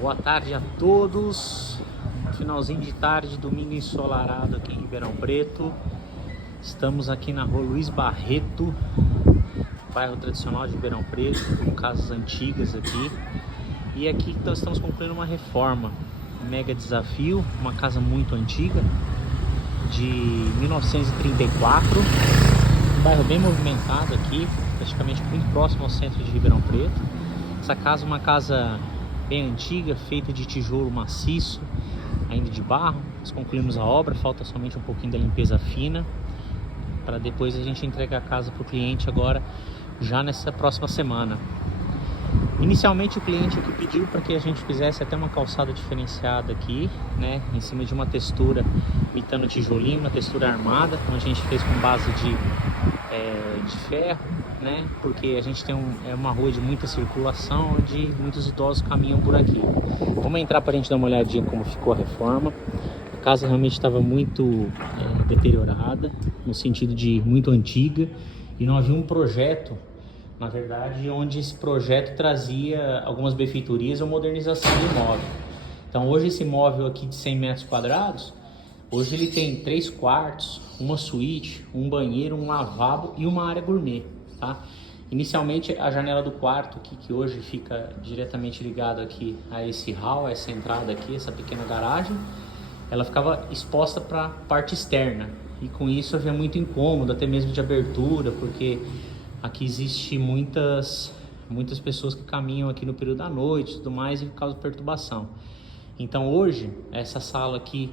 Boa tarde a todos. Finalzinho de tarde, domingo ensolarado aqui em Ribeirão Preto. Estamos aqui na rua Luiz Barreto, bairro tradicional de Ribeirão Preto, com casas antigas aqui. E aqui então estamos concluindo uma reforma, um mega desafio, uma casa muito antiga, de 1934, um bairro bem movimentado aqui, praticamente muito próximo ao centro de Ribeirão Preto. Essa casa é uma casa bem antiga, feita de tijolo maciço, ainda de barro. Nós concluímos a obra, falta somente um pouquinho da limpeza fina, para depois a gente entregar a casa para o cliente agora, já nessa próxima semana. Inicialmente o cliente aqui pediu para que a gente fizesse até uma calçada diferenciada aqui, né, em cima de uma textura imitando tijolinho, uma textura armada, como a gente fez com base de ferro, né, porque a gente tem uma rua de muita circulação, onde muitos idosos caminham por aqui. Vamos entrar para a gente dar uma olhadinha como ficou a reforma. A casa realmente estava muito deteriorada, no sentido de muito antiga, e não havia um projeto, na verdade, onde esse projeto trazia algumas benfeitorias ou modernização do imóvel. Então hoje esse imóvel aqui de 100 metros quadrados, hoje ele tem 3 quartos, uma suíte, um banheiro, um lavabo e uma área gourmet, tá? Inicialmente a janela do quarto aqui, que hoje fica diretamente ligado aqui a esse hall, a essa entrada aqui, essa pequena garagem, ela ficava exposta para a parte externa, e com isso havia muito incômodo, até mesmo de abertura, porque aqui existe muitas pessoas que caminham aqui no período da noite e tudo mais, e causa perturbação. Então hoje essa sala aqui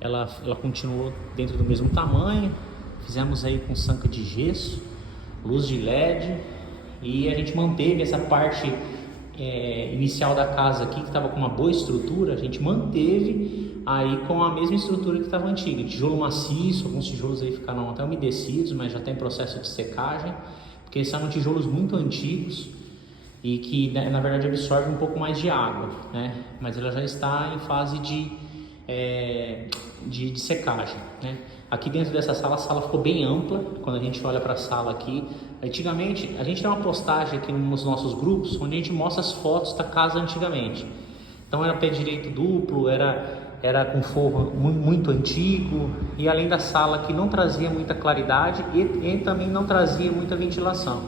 ela continuou dentro do mesmo tamanho, fizemos aí com sanca de gesso, luz de LED, e a gente manteve essa parte inicial da casa aqui, que estava com uma boa estrutura, a gente manteve aí com a mesma estrutura que estava antiga, tijolo maciço, alguns tijolos aí ficaram até umedecidos, mas já tem processo de secagem, porque são tijolos muito antigos e que na verdade absorvem um pouco mais de água, né? Mas ela já está em fase de secagem, né? Aqui dentro dessa sala, a sala ficou bem ampla. Quando a gente olha para a sala aqui, antigamente a gente tem uma postagem aqui nos nossos grupos onde a gente mostra as fotos da casa antigamente. Então era pé direito duplo, era com forro muito antigo, e além da sala que não trazia muita claridade e também não trazia muita ventilação.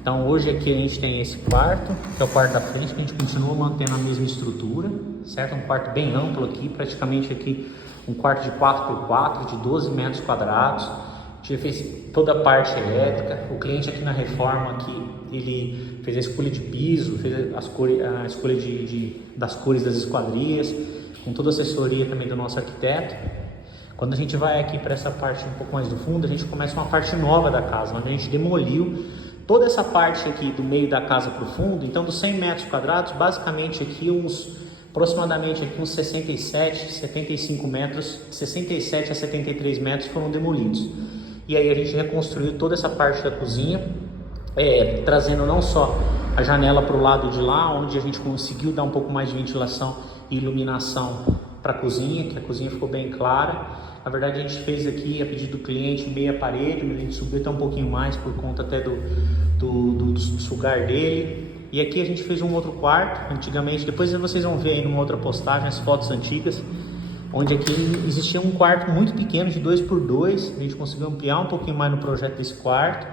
Então hoje aqui a gente tem esse quarto, que é o quarto da frente, que a gente continua mantendo a mesma estrutura, certo? Um quarto bem amplo aqui, praticamente aqui um quarto de 4x4, de 12 metros quadrados. A gente fez toda a parte elétrica. O cliente aqui na reforma aqui, ele fez a escolha de piso, fez a escolha das cores das esquadrias, com toda a assessoria também do nosso arquiteto. Quando a gente vai aqui para essa parte um pouco mais do fundo, a gente começa uma parte nova da casa, onde a gente demoliu toda essa parte aqui do meio da casa para o fundo. Então dos 100 metros quadrados, basicamente aqui aproximadamente aqui uns 67, 75 metros, 67 a 73 metros foram demolidos. E aí a gente reconstruiu toda essa parte da cozinha, trazendo não só a janela para o lado de lá, onde a gente conseguiu dar um pouco mais de ventilação e iluminação para a cozinha, que a cozinha ficou bem clara. Na verdade a gente fez aqui, a pedido do cliente, meia parede, mas a gente subiu até um pouquinho mais por conta até do sugar dele. E aqui a gente fez um outro quarto, antigamente, depois vocês vão ver aí numa outra postagem as fotos antigas, onde aqui existia um quarto muito pequeno de 2x2, a gente conseguiu ampliar um pouquinho mais no projeto desse quarto.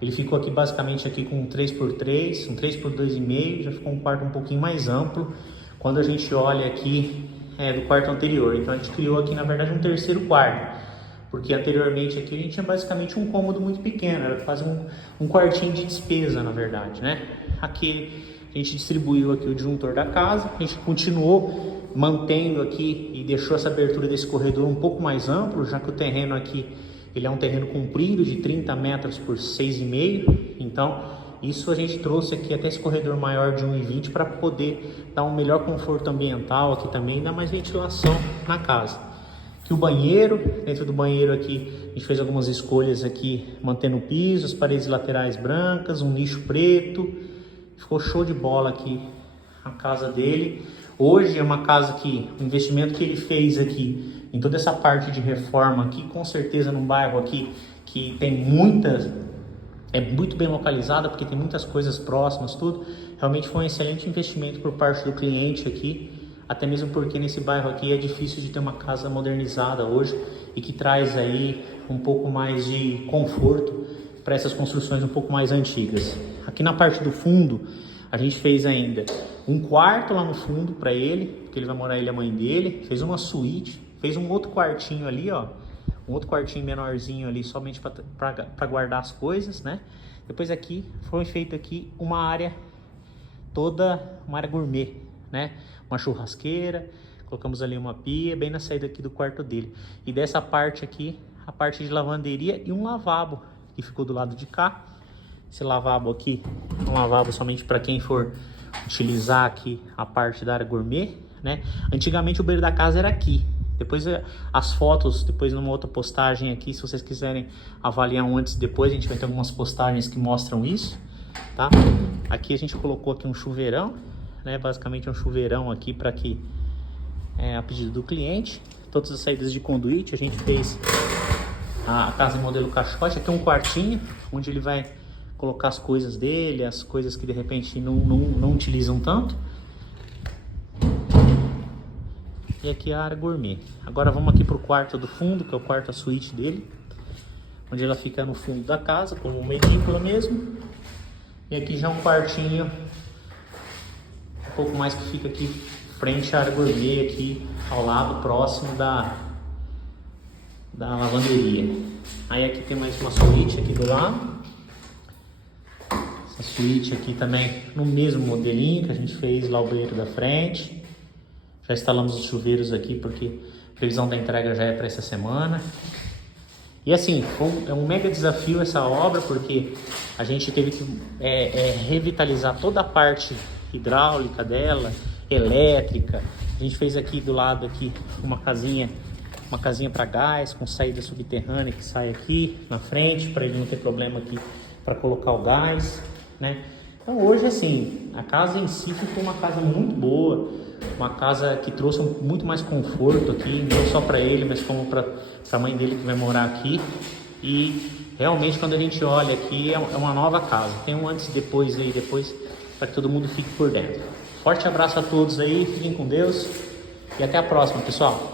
Ele ficou aqui basicamente aqui com um 3x3, um 3x2,5, já ficou um quarto um pouquinho mais amplo quando a gente olha aqui do quarto anterior. Então a gente criou aqui na verdade um terceiro quarto, porque anteriormente aqui a gente tinha basicamente um cômodo muito pequeno, era quase um quartinho de despesa na verdade, né? Aqui a gente distribuiu aqui o disjuntor da casa, a gente continuou mantendo aqui e deixou essa abertura desse corredor um pouco mais amplo, já que o terreno aqui ele é um terreno comprido de 30 metros por 6,5, então isso a gente trouxe aqui até esse corredor maior de 1,20 para poder dar um melhor conforto ambiental aqui também, dar mais ventilação na casa. Aqui o banheiro, dentro do banheiro aqui a gente fez algumas escolhas aqui, mantendo o piso, as paredes laterais brancas, um nicho preto. Ficou show de bola aqui a casa dele. Hoje é uma casa que o investimento que ele fez aqui em toda essa parte de reforma aqui, com certeza num bairro aqui que tem muita É muito bem localizada porque tem muitas coisas próximas, tudo. Realmente foi um excelente investimento por parte do cliente aqui, até mesmo porque nesse bairro aqui é difícil de ter uma casa modernizada hoje e que traz aí um pouco mais de conforto para essas construções um pouco mais antigas. Aqui na parte do fundo, a gente fez ainda um quarto lá no fundo para ele, porque ele vai morar ele e a mãe dele, fez uma suíte, fez um outro quartinho ali, ó, um outro quartinho menorzinho ali, somente para guardar as coisas, né? Depois aqui, foi feito aqui uma área uma área gourmet, né? Uma churrasqueira, colocamos ali uma pia, bem na saída aqui do quarto dele. E dessa parte aqui, a parte de lavanderia e um lavabo, que ficou do lado de cá. Esse lavabo aqui, um lavabo somente para quem for utilizar aqui a parte da área gourmet, né? Antigamente o banheiro da casa era aqui. Depois as fotos, depois numa outra postagem aqui, se vocês quiserem avaliar um antes e depois, a gente vai ter algumas postagens que mostram isso, tá? Aqui a gente colocou aqui um chuveirão, né? Basicamente é um chuveirão aqui para que a pedido do cliente. Todas as saídas de conduíte, a gente fez a casa em modelo caixote. Aqui é um quartinho onde ele vai colocar as coisas dele, as coisas que de repente não utilizam tanto. E aqui a área gourmet. Agora vamos aqui para o quarto do fundo, que é o quarto, a suíte dele, onde ela fica no fundo da casa, como uma edícula mesmo. E aqui já um quartinho um pouco mais que fica aqui frente à área gourmet, aqui ao lado, próximo da lavanderia. Aí aqui tem mais uma suíte aqui do lado. Essa suíte aqui também no mesmo modelinho que a gente fez lá, o banheiro da frente. Já instalamos os chuveiros aqui porque a previsão da entrega já é para essa semana. E assim, é um mega desafio essa obra, porque a gente teve que revitalizar toda a parte hidráulica dela, elétrica. A gente fez aqui do lado aqui uma casinha para gás com saída subterrânea que sai aqui na frente, para ele não ter problema aqui para colocar o gás, né? Então hoje assim, a casa em si ficou uma casa muito boa, uma casa que trouxe muito mais conforto aqui, não só para ele, mas como para a mãe dele que vai morar aqui. E realmente quando a gente olha aqui é uma nova casa. Tem um antes e depois aí, para que todo mundo fique por dentro. Forte abraço a todos aí, fiquem com Deus e até a próxima, pessoal.